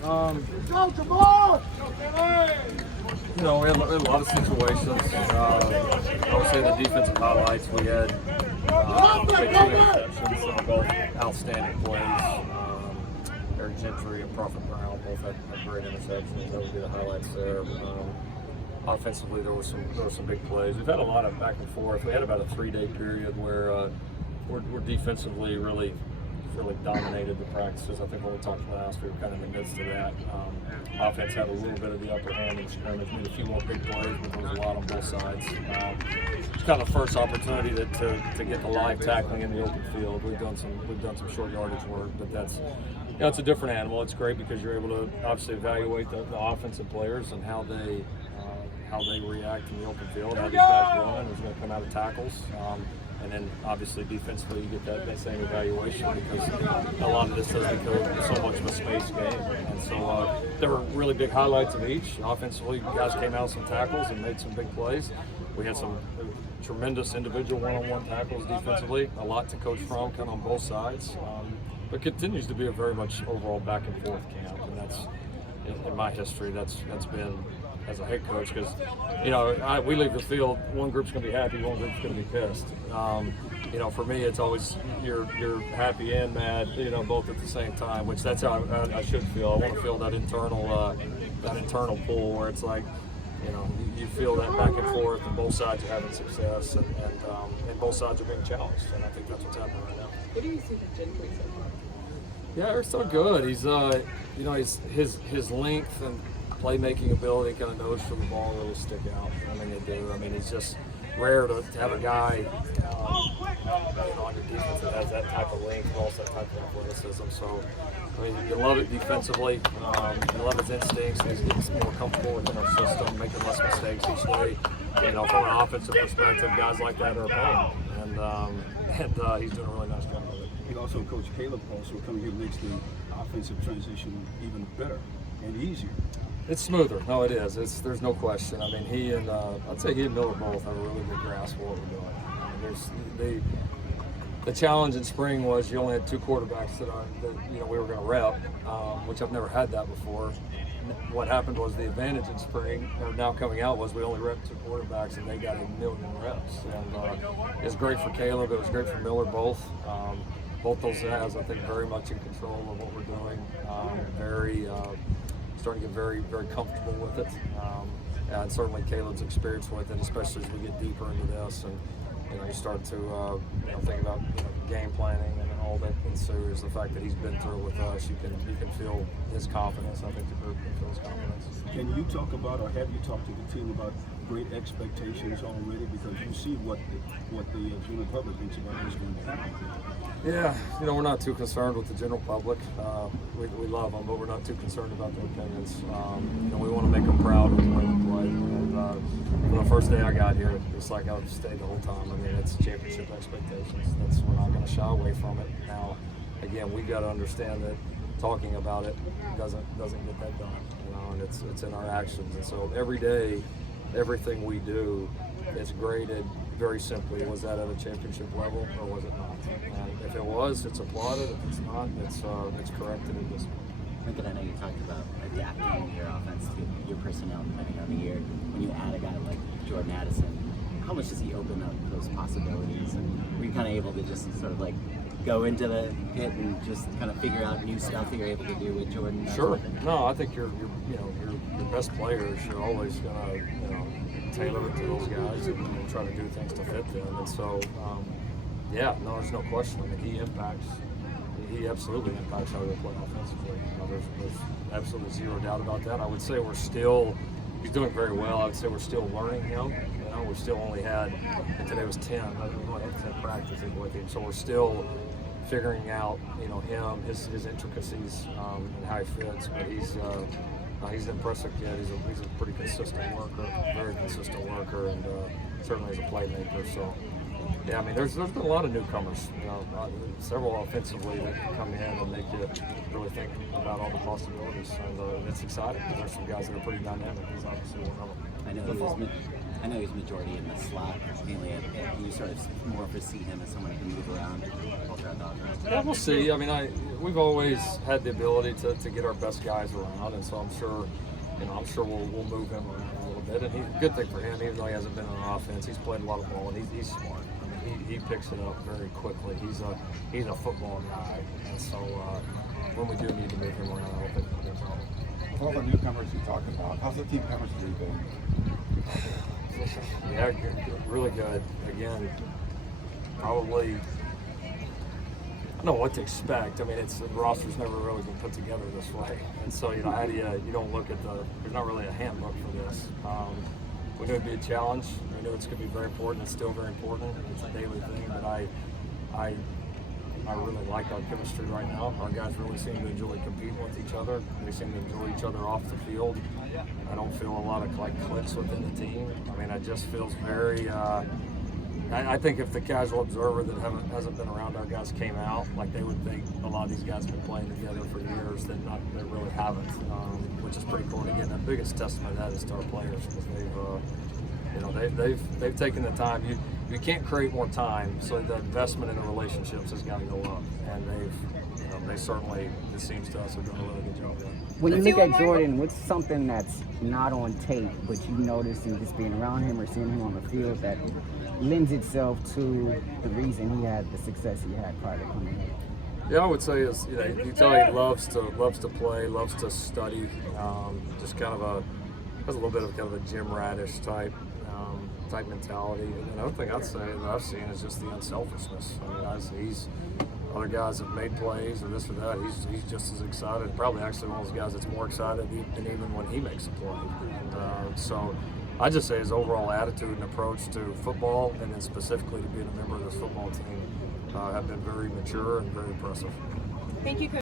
You know, we had a lot of situations. I would say the defensive highlights, we had big two interceptions that were both outstanding plays. Eric Gentry and Prophet Brown both had great interceptions. That would be the highlights there. Offensively, there were some big plays. We've had a lot of back and forth. We had about a 3-day period where we're defensively really dominated the practices. I think when we talked last, we were kind of in the midst of that. Offense had a little bit of the upper hand in the scrimmage, made a few more big plays, but there was a lot on both sides. It's kind of the first opportunity to get the live tackling in the open field. We've done some short yardage work, but that's it's a different animal. It's great because you're able to obviously evaluate the offensive players and how they react in the open field, how these guys run, who's going to come out of tackles. And then obviously defensively you get that same evaluation because a lot of this does become so much of a space game. And so there were really big highlights of each. Offensively, guys came out with some tackles and made some big plays. We had some tremendous individual one-on-one tackles defensively, a lot to coach from kind of on both sides. But continues to be a very much overall back and forth camp, and that's in my history that's been as a head coach, because we leave the field, one group's going to be happy, one group's going to be pissed. For me, it's always you're happy and mad, both at the same time, which that's how I should feel. I want to feel that internal pull where it's like, you feel that back and forth, and both sides are having success, and both sides are being challenged, and I think that's what's happening right now. What do you see the Gentry so far? Yeah, they're so good. He's his length and playmaking ability kind of knows for the ball really stick out. I mean, they do. I mean, it's just rare to have a guy on your defense that has that type of length and also that type of athleticism. So, I mean, you love it defensively. You love his instincts. He's getting more comfortable within our system, making less mistakes each day. From an offensive perspective, guys like that are a pain. And he's doing a really nice job of it. You also, Coach Caleb, coming here makes the offensive transition even better and easier. It's smoother. No, it is. There's no question. I mean, I'd say he and Miller both have a really good grasp of what we're doing. The challenge in spring was you only had two quarterbacks that we were going to rep, which I've never had that before. What happened was the advantage in spring, or now coming out, was we only repped two quarterbacks and they got 1,000,000 reps. And it was great for Caleb. It was great for Miller both. Both those guys, I think, very much in control of what we're doing. Starting to get very, very comfortable with it. And certainly Caleb's experience with it, especially as we get deeper into this. And you start to think about game planning and all that ensues. The fact that he's been through it with us, you can feel his confidence. I think the group can feel his confidence. Can you talk about, or have you talked to the team about great expectations already? Because you see what the general public thinks about what's going to happen. Yeah, we're not too concerned with the general public. We love them, but we're not too concerned about their opinions. We want to make them proud of the way we play. And from the first day I got here, it's like I've stayed the whole time. I mean, it's championship expectations. We're not going to shy away from it. Now, again, we got to understand that talking about it doesn't get that done. And it's in our actions. And so every day, everything we do is graded very simply. Was that at a championship level or was it not? And if it was, it's applauded. If it's not, it's corrected and disciplined. Lincoln, I know you talked about adapting your offense to your personnel depending on the year. When you add a guy like Jordan Addison, how much does he open up those possibilities? And were you kind of able to just sort of like go into the pit and just kind of figure out new stuff that you're able to do with Jordan? Sure. No, I think your best players, you're always gonna tailor it to those guys and try to do things to fit them. And so, there's no question. I mean, he absolutely impacts how we play offensively. There's absolutely zero doubt about that. I would say he's doing very well. I would say we're still learning him. We still only had, and today was 10. We only had 10 practices with him, so we're still figuring out, him, his intricacies, and how he fits. But he's an impressive kid. He's a pretty consistent worker, very consistent worker, and certainly as a playmaker. So, yeah, I mean, there's been a lot of newcomers, several offensively that can come in and make you really think about all the possibilities. And it's exciting because there's some guys that are pretty dynamic. He's obviously one of them. I know he's majority in the slot, mainly. And you sort of more foresee him as someone who can move around all throughout the offense. Yeah, we'll see. I mean, we've always had the ability to get our best guys around, and so I'm sure we'll move him around a little bit. And good thing for him, even though he hasn't been on offense, he's played a lot of ball, and he's smart. I mean, he picks it up very quickly. He's a football guy, and so when we do need to move him around, I don't think we'll be a problem. With all the newcomers you talked about, how's the team chemistry been? Yeah, really good. Again, probably. I don't know what to expect. I mean, the roster's never really been put together this way, and so how do you don't look at there's not really a handbook for this. We knew it'd be a challenge. We knew it's going to be very important. It's still very important. It's a daily thing, but I really like our chemistry right now. Our guys really seem to enjoy competing with each other. They seem to enjoy each other off the field. I don't feel a lot of clicks within the team. I mean, it just feels very. I think if the casual observer that hasn't been around our guys came out, they would think a lot of these guys have been playing together for years. They really haven't, which is pretty cool. And again, the biggest testament to that is to our players, because they've taken the time. You can't create more time, so the investment in the relationships has got to go up, and they certainly, it seems to us, have done a really good job there. When you look at Jordan, what's something that's not on tape, but you notice in just being around him or seeing him on the field that lends itself to the reason he had the success he had prior to coming here? Yeah, I would say is you can tell he loves to play, loves to study, just has a little bit of a gym ratish type mentality. And another thing I'd say that I've seen is just the unselfishness. I mean, other guys have made plays or this or that. He's just as excited. Probably actually one of those guys that's more excited than even when he makes a play. And so I just say his overall attitude and approach to football, and then specifically to being a member of this football team, have been very mature and very impressive. Thank you, Coach.